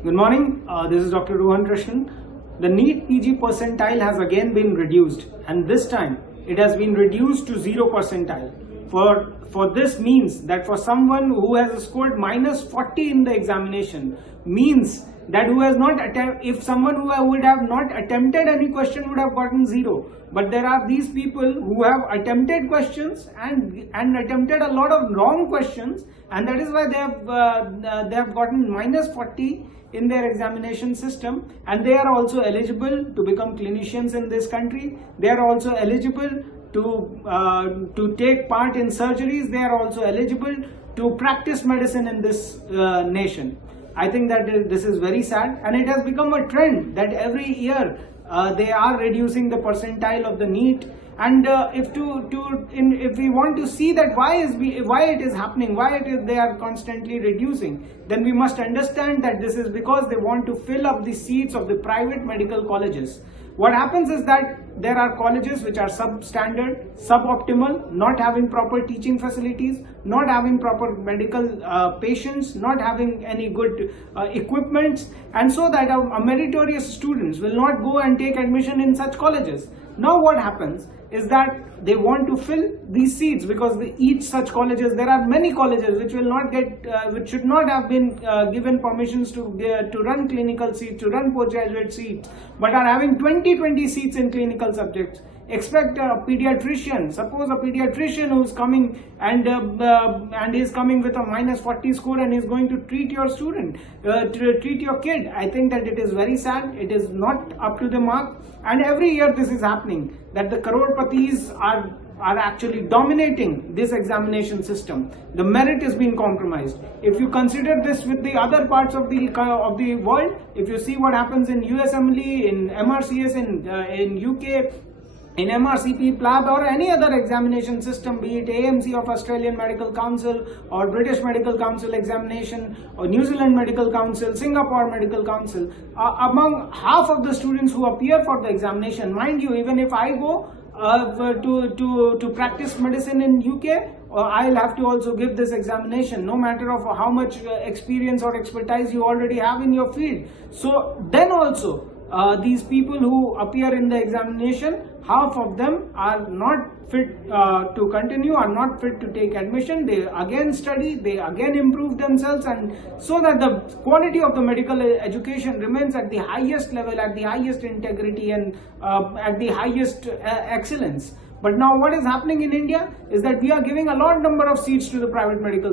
Good morning, this is Dr. Rohan Krishnan. The NEET-PG percentile has again been reduced, and this time it has been reduced to 0 percentile. For this means that for someone who has scored minus 40 in the examination, means that who has not if someone who would have not attempted any question would have gotten 0. But there are these people who have attempted questions and attempted a lot of wrong questions, and that is why they have gotten minus 40 in their examination system, and they are also eligible to become clinicians in this country. They are also eligible to take part in surgeries. They are also eligible to practice medicine in this nation. I think that this is very sad, and it has become a trend that every year they are reducing the percentile of the NEET. And if we want to see that why it is happening, they are constantly reducing, then we must understand that this is because they want to fill up the seats of the private medical colleges. What happens is that there are colleges which are substandard, suboptimal, not having proper teaching facilities, not having proper medical patients, not having any good equipments, and so that meritorious students will not go and take admission in such colleges. Now what happens is that they want to fill these seats, because each such colleges, there are many colleges which will not get, which should not have been given permissions to run clinical seats, to run postgraduate seats, but are having 20 seats in clinical subjects. Expect a pediatrician, suppose a pediatrician who is coming and is coming with a minus 40 score and is going to treat your student, treat your kid. I think that it is very sad. It is not up to the mark, and every year this is happening, that the crorepathies are actually dominating this examination system. The merit is being compromised. If you consider this with the other parts of the world, if you see what happens in USMLE, in MRCS, in UK, in MRCP, PLAB, or any other examination system, be it AMC of Australian Medical Council, or British Medical Council examination, or New Zealand Medical Council, Singapore Medical Council, among half of the students who appear for the examination, mind you, even if I go to practice medicine in UK, I'll have to also give this examination, no matter of how much experience or expertise you already have in your field. So then also, these people who appear in the examination, half of them are not fit to continue, are not fit to take admission. They again study, they again improve themselves, and so that the quality of the medical education remains at the highest level, at the highest integrity, and at the highest excellence. But now what is happening in India is that we are giving a large number of seats to the private medical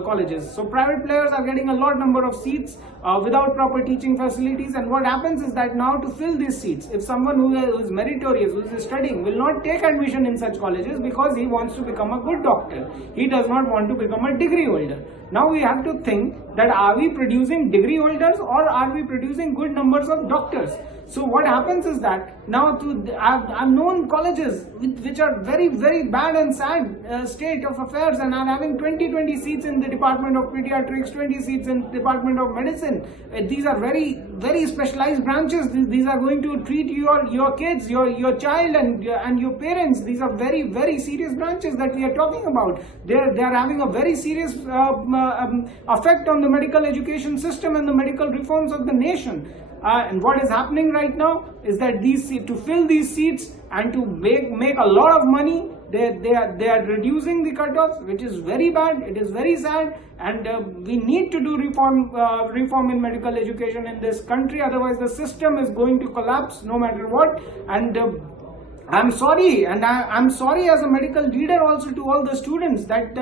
colleges. So private players are getting a large number of seats without proper teaching facilities, and what happens is that now to fill these seats, if someone who is meritorious, who is studying, will not take admission in such colleges because he wants to become a good doctor, he does not want to become a degree holder. Now we have to think that are we producing degree holders, or are we producing good numbers of doctors? So what happens is that now I've known colleges which are very, very bad and sad state of affairs, and are having 20 seats in the Department of Pediatrics, 20 seats in the Department of Medicine. These are very, very specialized branches. These are going to treat your kids, your child, and your parents. These are very, very serious branches that we are talking about. They are having a very serious effect on the medical education system and the medical reforms of the nation. And what is happening right now is that to fill these seats and to make a lot of money, they are reducing the cutoffs, which is very bad. It is very sad, and we need to do reform in medical education in this country. Otherwise, the system is going to collapse no matter what. And I'm sorry, and I'm sorry as a medical leader also to all the students that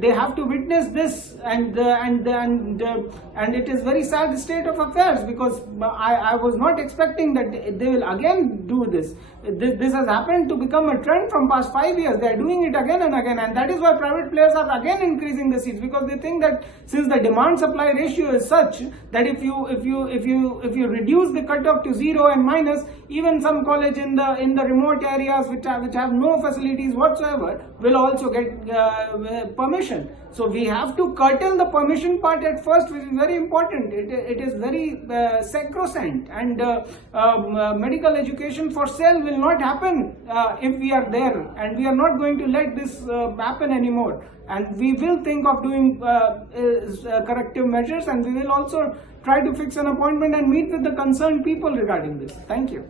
they have to witness this, and it is very sad state of affairs, because I was not expecting that they will again do this. This has happened to become a trend from past 5 years. They are doing it again and again, and that is why private players are again increasing the seats, because they think that since the demand-supply ratio is such that if you reduce the cutoff to 0 and minus, even some college in the remote areas which have no facilities whatsoever will also get permission. So we have to curtail the permission part at first, which is very important. It is very sacrosanct, and medical education for sale will not happen if we are there, and we are not going to let this happen anymore. And we will think of doing corrective measures, and we will also try to fix an appointment and meet with the concerned people regarding this. Thank you.